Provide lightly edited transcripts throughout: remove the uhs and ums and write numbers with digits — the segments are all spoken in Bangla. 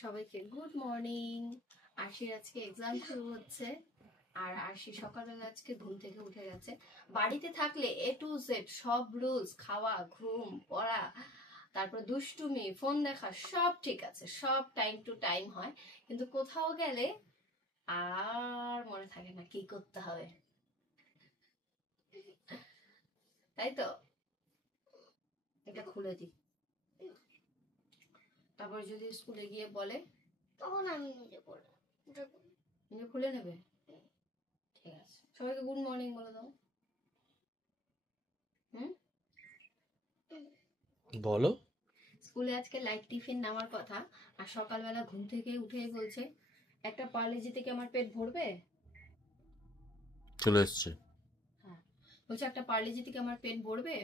সবাইকে গুড মর্নিং। আরশির আজকে এক্সাম শুরু হচ্ছে, আর আরশি সকালবেলা আজকে ঘুম থেকে উঠে গেছে। বাড়িতে থাকলে এ টু জেড সব রুলস, খাওয়া, ঘুম, পড়া, তারপর দুষ্টুমি, ফোন দেখা, সব ঠিক আছে, সব টাইম টু টাইম হয়। কিন্তু কোথাও গেলে আর মনে থাকে না কি করতে হবে, তাই তো। এটা খুলে দিই, তারপর যদি স্কুলে গিয়ে বলে তখন আমি নিজে খুলে নেবে। ঠিক আছে, সবাইকে গুড মর্নিং বলে দাও। বলো। স্কুলে আজকে লাইট টিফিন নেওয়ার কথা, আর সকালবেলা ঘুম থেকে উঠেই বলছে একটা পার্লেজি থেকে আমার পেট ভরবে। চলে এসছে। হ্যাঁ, বলছে একটা পার্লেজি থেকে আমার পেট ভরবে,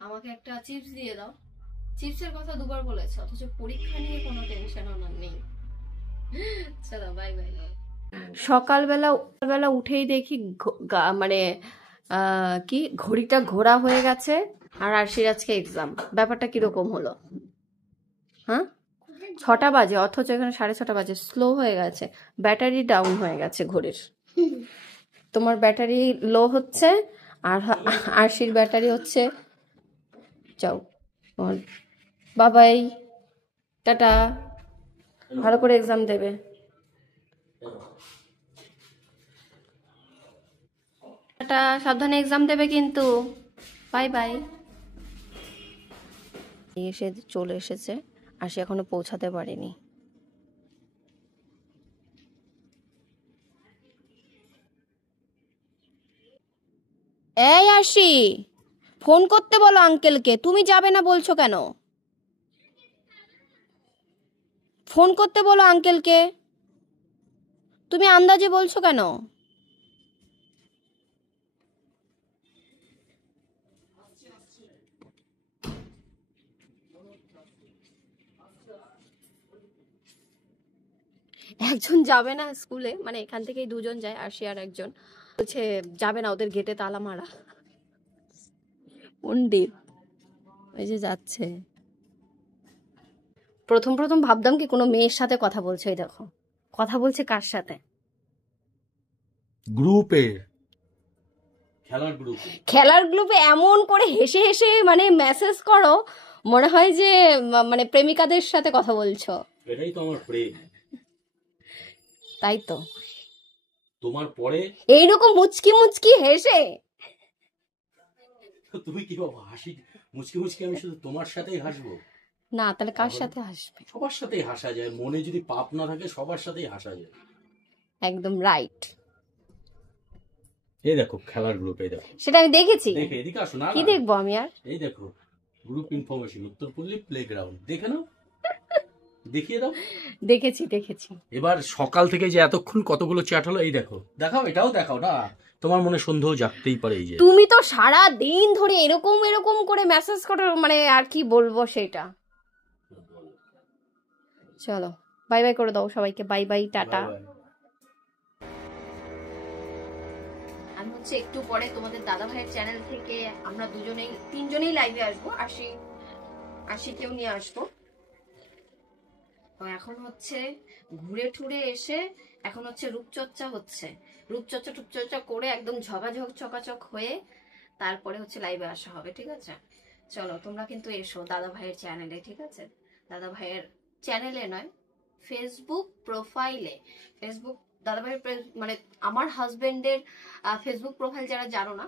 আমাকে একটা চিপস দিয়ে দাও। চিপসের কথা দুবার বলেছে, অথচ পরীক্ষা নিয়ে কোনো টেনশন ওনার নেই। চলো বাই বাই। সকালবেলা উঠেই দেখি মানে কি ঘড়িটা ঘোরা হয়ে গেছে, আর আরশির আজকে এক্সাম। ব্যাপারটা কিরকম হলো? হ্যাঁ, 6টা বাজে, অথচ এখানে 6:30 বাজে। স্লো হয়ে গেছে, ব্যাটারি ডাউন হয়ে গেছে ঘড়ির। তোমার ব্যাটারি লো হচ্ছে, আর আরশির ব্যাটারি হচ্ছে। যাও বাবাই, টাটা, ভালো করে এক্সাম দেবে। টাটা, সাবধানে এক্সাম দেবে কিন্তু। Bye bye. এসে চলে এসেছে, আর সে এখনো পৌঁছাতে পারেনি। এই আরশি, ফোন করতে বলো আঙ্কেলকে। তুমি যাবে না বলছো কেন? ফোন করতে বলো আঙ্কেলকে, তুমি আন্দাজে বলছো কেন? একজন যাবে না স্কুলে, মানে এখান থেকেই দুজন যায়, আর সে আর একজন বলছে যাবে না, ওদের গেটে তালা মারা। পণ্ডিত ওই যে যাচ্ছে। প্রথম ভাবতাম কি কোনো মেয়ের সাথে কথা বলছে, ওই দেখো কথা বলছে কার সাথে? গ্রুপে, খেলার গ্রুপে এমন করে হেসে হেসে মানে মেসেজ করো, মনে হয় যে মানে প্রেমিকাদের সাথে কথা বলছো। এটাই তো আমার প্রেম। তাই তো, তোমার পরে এইরকম মুচকি মুচকি হেসে। তুমি কি বাবা হাসি মুচকি মুচকি আমি শুধু তোমার সাথেই হাসবো না, তাহলে কার সাথে হাসবে? সবার সাথেই হাসা যায়, মনে যদি পাপ না থাকে সবার সাথেই হাসা যায়। একদম রাইট। এই দেখো খেলার গ্রুপ, এই দেখো। সেটা আমি দেখেছি। দেখে এদিকে আসো না। কি দেখবো আমি আর? এই দেখো গ্রুপ ইনফরমেশন, উত্তরপল্লী প্লেগ্রাউন্ড, দেখে নাও, দেখিয়ে দাও। দেখেছি। এবার সকাল থেকে যে এতক্ষণ কতগুলো চ্যাট হলো, এই দেখো, দেখাও, এটাও দেখাও না। তোমার মনে সন্দেহ জাগতেই পারে। এই যে তুমি তো সারা দিন ধরে এরকম করে মেসেজ করো, মানে আর কি বলবো সেটা। চলো বাই বাই করে দাও সবাইকে। Bye bye, tata. আমি হচ্ছে একটু পরে তোমাদের দাদা ভাইয়ের চ্যানেল থেকে আমরা তিনজনেই লাইভে আসবো। আশিকেও নিয়ে আসবো। তো এখন হচ্ছে ঘুরে ঠুরে এসে এখন হচ্ছে রূপচর্চা করে একদম ঝগাঝগ চকাচক হয়ে তারপরে হচ্ছে লাইভে আসা হবে, ঠিক আছে? চলো তোমরা কিন্তু এসো দাদা ভাইয়ের চ্যানেলে, ঠিক আছে? দাদা ভাইয়ের চ্যানেলে নয়, ফেসবুক প্রোফাইলে। ফেসবুক দাদা ভাইয়ের মানে আমার হাজবেন্ডের ফেসবুক প্রোফাইল যারা জানো না,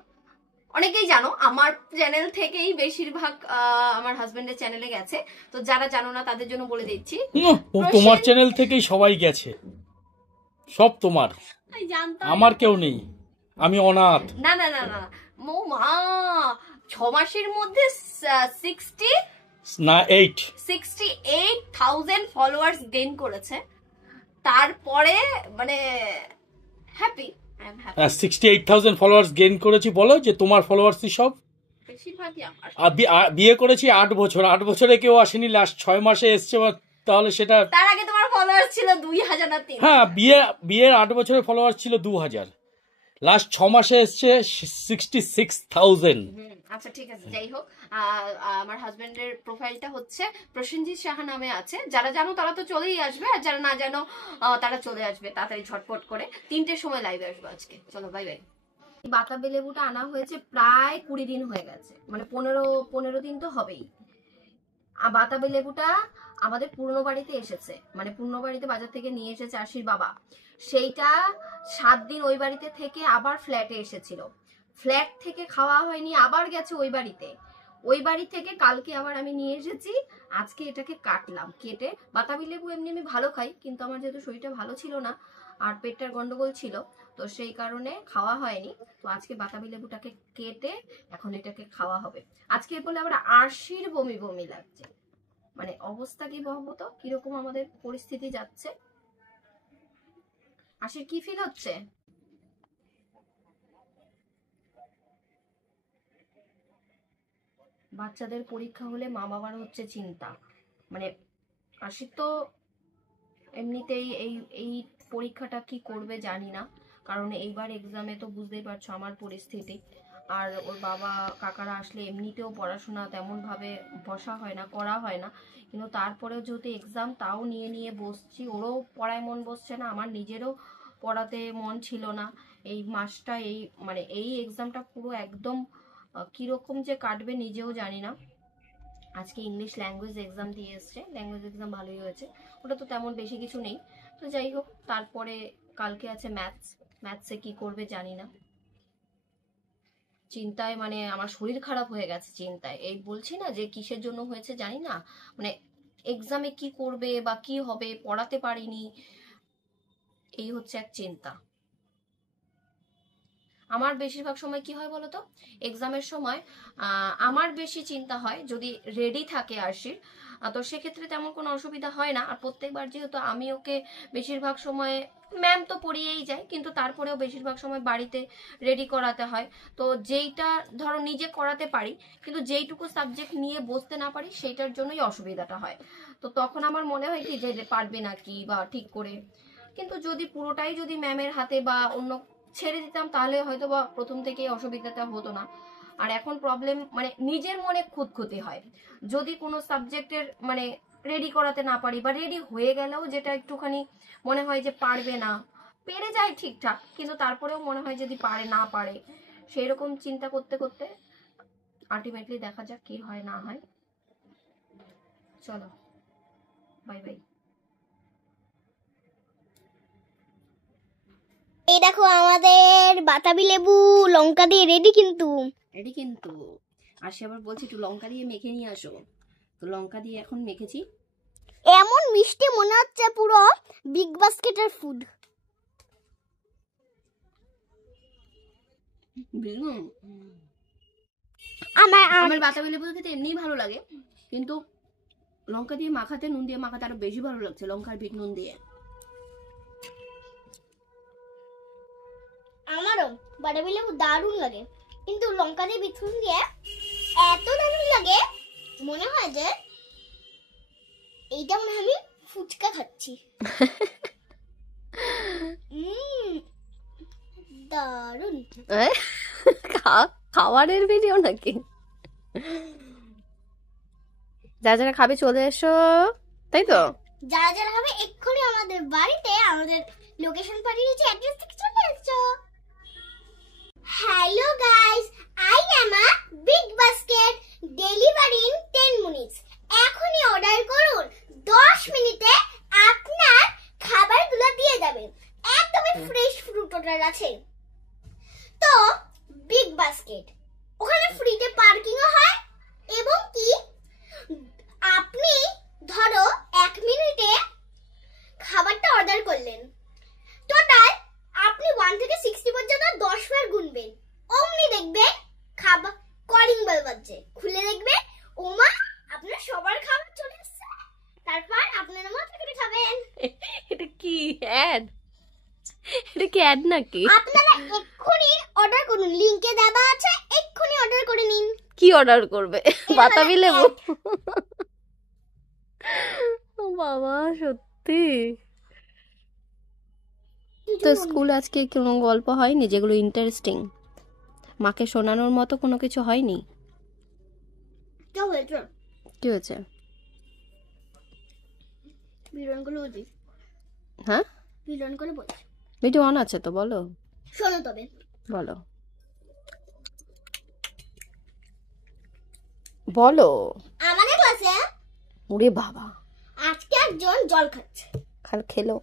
অনেকেই জানো, আমার চ্যানেল থেকেই বেশিরভাগ আমার হাজবেন্ডের চ্যানেলে গেছে। তো যারা জানো না তাদের জন্য বলে দিচ্ছি, তোমার চ্যানেল থেকেই সবাই গেছে, সব তোমার, আমার কেউ নেই, আমি অনাথ। না না না না, মা 6 মাসের মধ্যে 68,000 ফলোয়ার্স গেইন করেছে। তারপরে মানে হ্যাপি, 68,000 ফলোয়ার্স গেইন করেছি। বলো যে তোমার ফলোয়ার্সই সব। বেশিরভাগই আমার। বিয়ে করেছি 8 বছর, 8 বছরে কেউ আসেনি, লাস্ট 6 মাসে এসছে, তাহলে সেটা। তার আগে তোমার ফলোয়ার্স ছিল 2000 না 3000। হ্যাঁ, বিয়ের 8 বছরের ফলোয়ার্স ছিল 2000, লাস্ট 6 মাসে এসছে 66,000। আচ্ছা ঠিক আছে, যাই হোক, আমার হাজবেন্ডের প্রোফাইলটা হচ্ছে প্রসেনজিৎ সাহা নামে আছে। যারা জানো তারা তো চলেই আসবে, আর যারা না জানো তারা চলে আসবে তাড়াতাড়ি ঝটপট করে। 3টের সময় লাইভে আসবো আজকে। চলো বাই বাই। বাতাবি লেবুটা আনা হয়েছে প্রায় 20 দিন হয়ে গেছে, মানে 15 দিন তো হবেই। বাতাবি লেবুটা আমাদের পুরনো বাড়িতে এসেছে, মানে পুরনো বাড়িতে বাজার থেকে নিয়ে এসেছে আশির বাবা। সেইটা 7 দিন ওই বাড়িতে থেকে আবার ফ্ল্যাটে এসেছিল, ফ্ল্যাট থেকে খাওয়া হয়নি, আবার গেছে ওই বাড়িতে। ওই বাড়ি থেকে কালকে আবার আমি নিয়ে এসেছি, আজকে এটাকে কাটলাম। কেটে বাতাবি লেবু এমনি আমি ভালো খাই, কিন্তু আমার যেহেতু শরীরটা ভালো ছিল না আর পেটটার গন্ডগোল ছিল, তো সেই কারণে খাওয়া হয়নি। তো আজকে বাতাবি লেবুটাকে কেটে এখন এটাকে খাওয়া হবে। আজকে বলে আবার আরশির বমি বমি লাগছে, মানে অবস্থা কি বলবো তো, কিরকম আমাদের পরিস্থিতি যাচ্ছে। আরশির কি ফিল হচ্ছে? বাচ্চাদের পরীক্ষা হলে মা বাবার হচ্ছে চিন্তা, মানে আশিক তো এমনিতেই এই পরীক্ষাটা কি করবে জানি না, কারণ এইবার এক্সামে তো বুঝতেই পারছো আমার পরিস্থিতি। আর ওর বাবা কাকারা আসলে এমনিতেও পড়াশোনা তেমন ভাবে বসা হয় না, করা হয় না, কিন্তু তারপরেও যেহেতু এক্সাম তাও নিয়ে নিয়ে বসছি। ওরও পড়ায় মন বসছে না, আমার নিজেরও পড়াতে মন ছিল না। এই মাসটা মানে এই এক্সামটা পুরো একদম কিরকম যে কাটবে নিজেও জানি না। আজকে ইংলিশ ল্যাঙ্গুয়েজ এক্সাম দিয়ে এসছে, ল্যাঙ্গুয়েজ এক্সাম ভালোই হয়েছে, ওটা তো তেমন বেশি কিছু নেই। তো যাই হোক, তারপরে কালকে আছে ম্যাথসে কি করবে জানি না। চিন্তায় মানে আমার শরীর খারাপ হয়ে গেছে চিন্তায়। এই বলছি না যে কিসের জন্য হয়েছে জানি না, মানে এক্সামে কি করবে বা কি হবে, পড়াতে পারিনি, এই হচ্ছে এক চিন্তা। আমার বেশিরভাগ সময় কি হয় বলতো, এক্সামের সময় আমার বেশি চিন্তা হয় যদি রেডি থাকে আরশির, তো সেক্ষেত্রে তেমন কোনো অসুবিধা হয় না। আর প্রত্যেকবার যেহেতু আমি ওকে বেশিরভাগ সময়, ম্যাম তো পড়িয়েই যায়, কিন্তু তারপরেও বেশিরভাগ সময় বাড়িতে রেডি করাতে হয়। তো যেইটা ধরো নিজে করাতে পারি, কিন্তু যেইটুকু সাবজেক্ট নিয়ে বসতে না পারি সেইটার জন্যই অসুবিধাটা হয়। তো তখন আমার মনে হয় কি যে পারবে নাকি বা ঠিক করে, কিন্তু যদি পুরোটাই যদি ম্যামের হাতে বা অন্য ছেড়ে দিতাম তাহলে হয়তো বা প্রথম থেকেই অসুবিধাটা হতো না। আর এখন প্রবলেম মানে নিজের মনে খুঁতখুঁতি হয় যদি কোনো সাবজেক্টের মানে রেডি করাতে না পারি, বা রেডি হয়ে গেলেও যেটা একটুখানি মনে হয় যে পারবে না, পেরে যায় ঠিকঠাক, কিন্তু তারপরেও মনে হয় যদি পারে না পারে, সেই রকম চিন্তা করতে করতে আলটিমেটলি দেখা যাক কি হয় না হয়। চলো বাই বাই। এই দেখো আমাদের বাতাবি লেবু লঙ্কা দিয়ে রেডি, কিন্তু আর সে আবার বলছি একটু লঙ্কা দিয়ে মেখে নিয়ে আসো, তো লঙ্কা দিয়ে এখন মেখেছি। এমন মিষ্টি মনে হচ্ছে পুরো বিগ বাস্কেটের ফুড। আমার বাতাবি লেবু খেতে এমনিই ভালো লাগে, কিন্তু লঙ্কা দিয়ে মাখাতে, নুন দিয়ে মাখাতে আরো বেশি ভালো লাগছে, লঙ্কার বিট নুন দিয়ে। আমারও বাতাবি লেবু দারুণ লাগে, কিন্তু লঙ্কা দিয়ে বিট নুন দিয়ে এত দারুণ লাগে মনে হয় যে এইটা মনে হয় আমি ফুচকা খাচ্ছি। দারুণ। খাবারের ভিডিও নাকি? যারা যারা খাবে চলে এসো, তাই তো? যারা যারা হবে এক্ষুনি আমাদের বাড়িতে, আমাদের লোকেশন পাঠিয়েছি, অ্যাড্রেস থেকে চলে এসো। Hello guys, I am a big basket, delivery in 10 minutes. এখনই অর্ডার করুন, 10 মিনিটে আপনার খাবারগুলো দিয়ে যাবে। একদমই ফ্রেশ ফ্রুট অর্ডার আছে। তো বিগ বাস্কেট, ওখানে ফ্রিতে পার্কিংও হয়, এবং কি আপনি ধরো 1 মিনিটে খাবারটা অর্ডার করলেন, টোটাল আপনি 1 থেকে 60 পর্যন্ত 10 বার গুনবেন, অমনি দেখবেন খাবার কলিং বেল বাজছে, খুলে দেখবেন ওমা আপনার সবার খাবার চলে এসেছে, তারপর আপনারা মজা করে খাবেন। এটা কি অ্যাড? এটা কি অ্যাড নাকি? আপনারা এক্ষুনি অর্ডার করুন, লিংকে দেওয়া আছে, এক্ষুনি অর্ডার করে নিন। কি অর্ডার করবে? বাতাবি লেবু? ও বাবা, সত্যি তো স্কুল আজকে কোনো গল্প হয়নি যেগুলো ইন্টারেস্টিং? মাকে শোনানোর মতো কোনো কিছু হয়নি? কে হয়েছে? কি হয়েছে? ভিডিওগুলো বুঝি, হ্যাঁ, ভিডিওগুলো বলছি, ভিডিও অন আছে তো, বলো শোনো তবে। বলো বলো। আমাদের ক্লাসে ওরে বাবা, আজকে একজন জল খাচ্ছে। খেলো।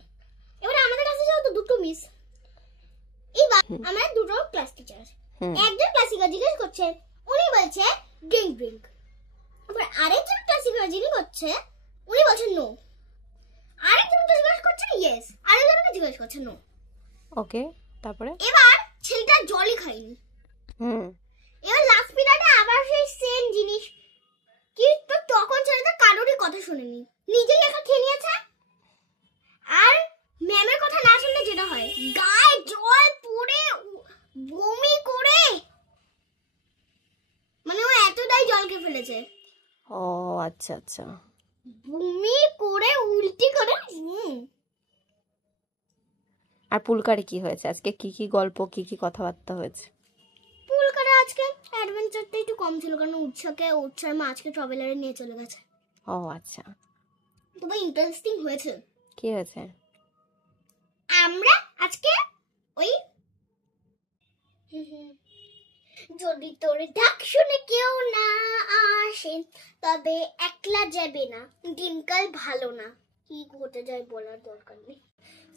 এবার আমাদের ক্লাসে যেহেতু দুটো মিস, এবার আমাদের দুটো ক্লাস টিচার আছে। হুম। একজন ক্লাসিকা জিজ্ঞেস করছে, উনি বলছে ড্রিঙ্ক। আবার আরেকজন ক্লাসিকা যিনি করছে উনি বলছেন নো। আরেকজনকে জিজ্ঞেস করছে ইয়েস, আরেকজনকে জিজ্ঞেস করছে নো। ওকে, তারপরে? এবার ছেলেটা জলই খায়নি। হুম। এবার লাস্ট পিরিয়ডে আবার সেই সেম জিনিস, কিন্তু তখন ছেলেটা কারোরই কথা শুনেনি, নিজেই একা খেয়ে নিয়েছে। আর ম্যামের কথা না শুনলে যেটা হয়, গায়ে জল পড়ে বমি করে, মানে ও এতটাই জল খেয়ে ফেলেছে, ও আচ্ছা আচ্ছা। বমি করে উল্টি করে। আর পুলকারে কি হয়েছে আজকে? কি কি গল্প, কি কি কথাবার্তা হয়েছে? পুলকারে আজকে অ্যাডভেঞ্চারটা একটু কম ছিল, কারণ উৎসার মা আজকে ট্রাভেলারে নিয়ে চলে গেছে। ও আচ্ছা, তবে ইন্টারেস্টিং হয়েছে। কি হয়েছে? আমরা আজকে ওই যদি তোর ডাক শুনে কেউ না আসে তবে একলা যাবে না, দিনকাল ভালো না। কি ঘটে যায় বলার দরকার নেই,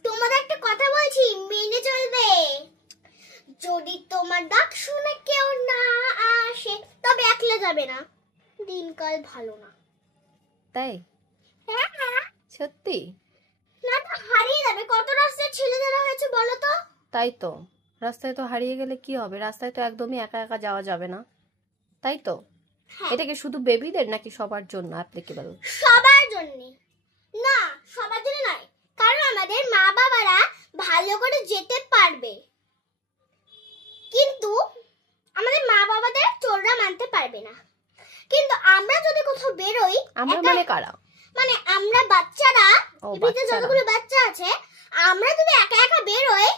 তোমাদের একটা কথা বলছি, মেনে চলবে। যদি তোমার ডাক শুনে কেউ না আসে তবে একলা যাবে না, দিনকাল ভালো না। তাই? হ্যাঁ, সত্যি? না তো হারিয়ে যাবে। কত রাস্তায় ছেলে ধরা হয়েছে বলো তো? তাই তো, রাস্তায় তো হারিয়ে গেলে কি হবে? রাস্তায় তো একদমই একা একা যাওয়া যাবে না, তাই তো? হ্যাঁ। এটা কি শুধু বেবিদের নাকি সবার জন্য অ্যাপ্লিকেবল? সবার জন্য না, সবার জন্য নয়, কারণ আমাদের মা বাবারা ভালো করে যেতে পারবে, কিন্তু আমাদের মা বাবাদের চোররা মানতে পারবে না। কিন্তু আমরা যদি কোথাও বেরোই, আমরা একা- মানে কারা? মানে আমরা বাচ্চারা, ও, এমনিতে বাচ্চারা। যতগুলো বাচ্চা আছে, আমরা যদি একা একা বেরোই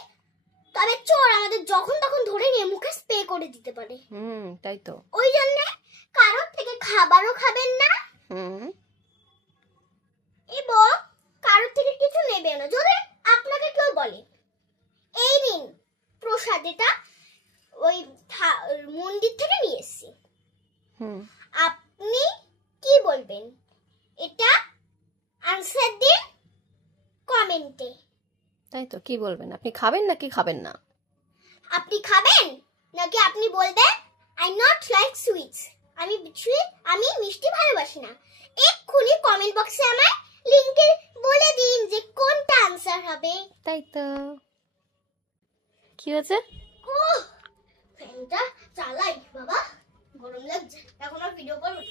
তবে চোর আমাদের যখন তখন ধরে নিয়ে মুখে স্প্রে করে দিতে পারে। তাই তো। ওই জন্য কারোর থেকে খাবারও খাবেন না হুম। এবং কারোর থেকে কিছু নেবেন না। যদি আপনাকে কেউ বলে এই নিন প্রসাদ, এটা ওই মন্দির থেকে নিয়ে এসেছি, হুম। আপনি কি বলবেন? এটা আনসার দিন কমেন্টে। তাই তো, কি বলবেন? আপনি খাবেন নাকি খাবেন না? আপনি খাবেন নাকি আপনি বলবেন আই নট লাইক সুইটস, আমি মিষ্টি ভালোবাসি না। এক্ষুনি কমেন্ট বক্সে আমার লিংকে বলে দিন যে কোনটা আনসার হবে। তাই তো। কি হয়েছে? ফ্যানটা চালাই বাবা, গরম লাগছে। এখন আর ভিডিও করব না।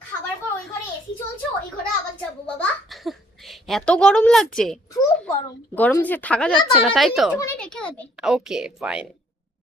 খাবার পর ওই ঘরে এসি চলছে, ওই ঘরে আবার যাবো বাবা। এত গরম লাগছে? খুব গরম, গরম যে থাকা যাচ্ছে না, তাই তো? একটুখানি রেখে দেবে। ওকে, ফাইন।